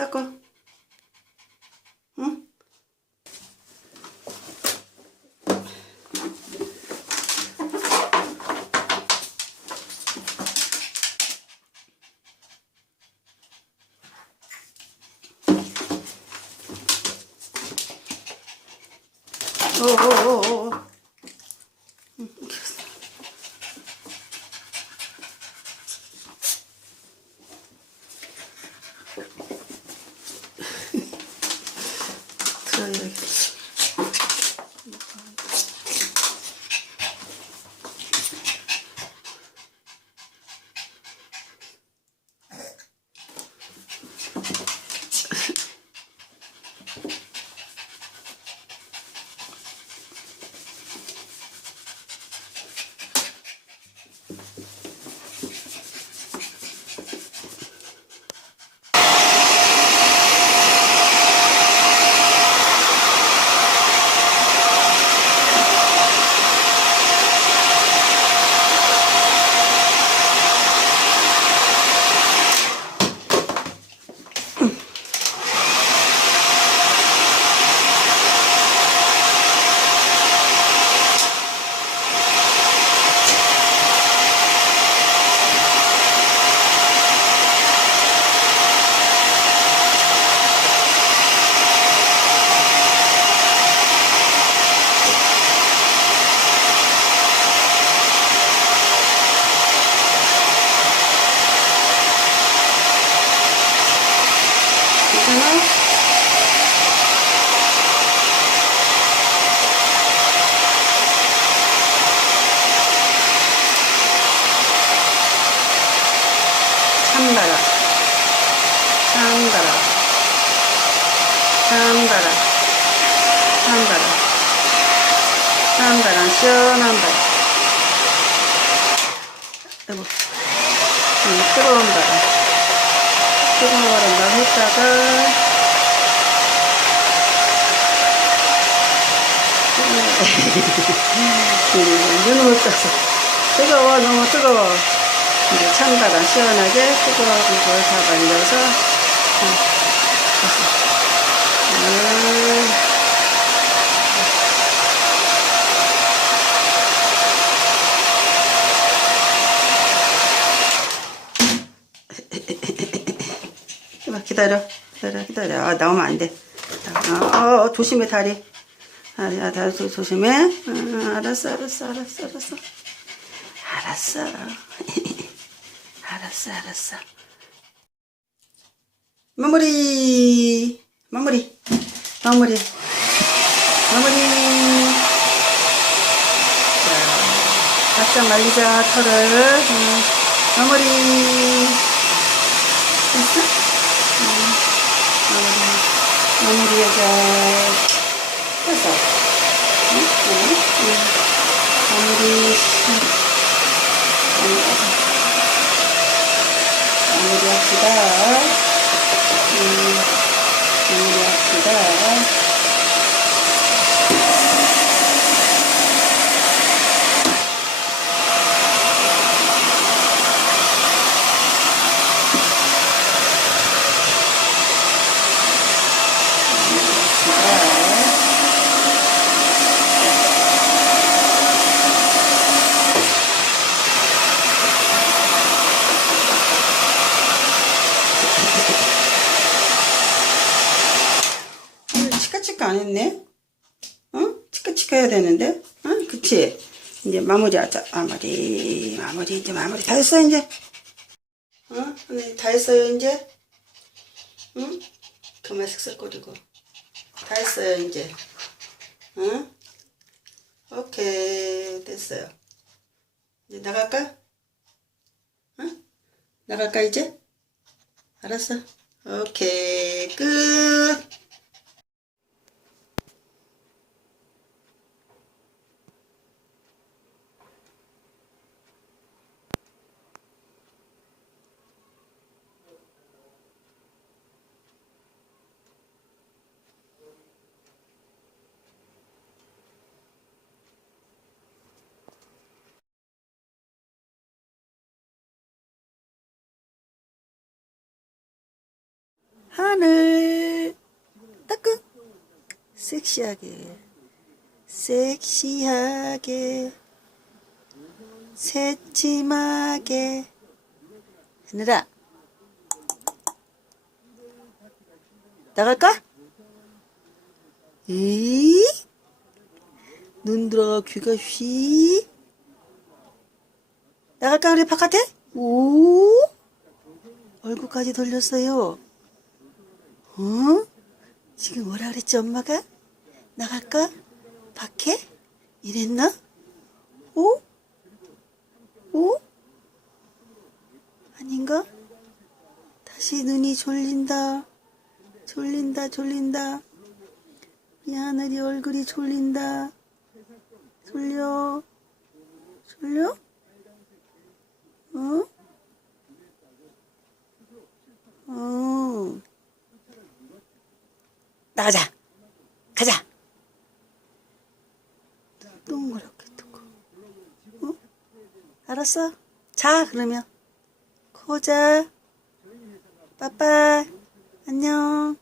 닦어. 응? 오오오 시원한 바람 아이고 음, 뜨거운 바람 뜨거운 바람만 했다가. 눈을 떠서. 뜨거워 너무 뜨거워. 이제 찬바람 시원하게 뜨거운 걸 잡아내서. 음, 해 기다려. 기다려 기다려. 아, 나오면 안돼. 어, 어, 조심해 다리. 아, 야, 다리 조- 조심해. 아, 알았어 알았어 알았어 알았어. 알았어. 알았어 알았어. 마무리. 마무리. 마무리. 마무리. 자 바짝 말리자 털을. 음, 마무리. 됐어? 음, 마무리 마무리하자 됐어 응? 응? 응. 마무리 음, 마무리하자 마무리합시다. 음, 마무리합시다. 마무리합시다. 오늘 치카치카 안 했네? 응? 치카치카 해야 되는데? 응? 그치? 이제 마무리하자. 마무리, 마무리, 이제 마무리. 다 했어, 이제? 응? 오늘 다 했어요, 이제? 응? 그만 슥슥거리고. 다 했어요, 이제? 응? 오케이, 됐어요. 이제 나갈까? 응? 나갈까, 이제? 알았어. 오케이, 끝. 하늘. 따끈 섹시하게. 섹시하게. 새침하게. 하늘아. 나갈까? 이? 눈 들어가 귀가 휘. 나갈까? 우리 바깥에? 오. 얼굴까지 돌렸어요 어? 지금 뭐라 그랬지 엄마가? 나갈까? 밖에? 이랬나? 오? 오? 아닌가? 다시 눈이 졸린다. 졸린다, 졸린다. 이 하늘이 얼굴이 졸린다. 졸려. 졸려? 어? 어. 나가자. 가자. 동그랗게 뜨고. 어? 알았어. 자, 그러면. 코자. 빠빠. 안녕.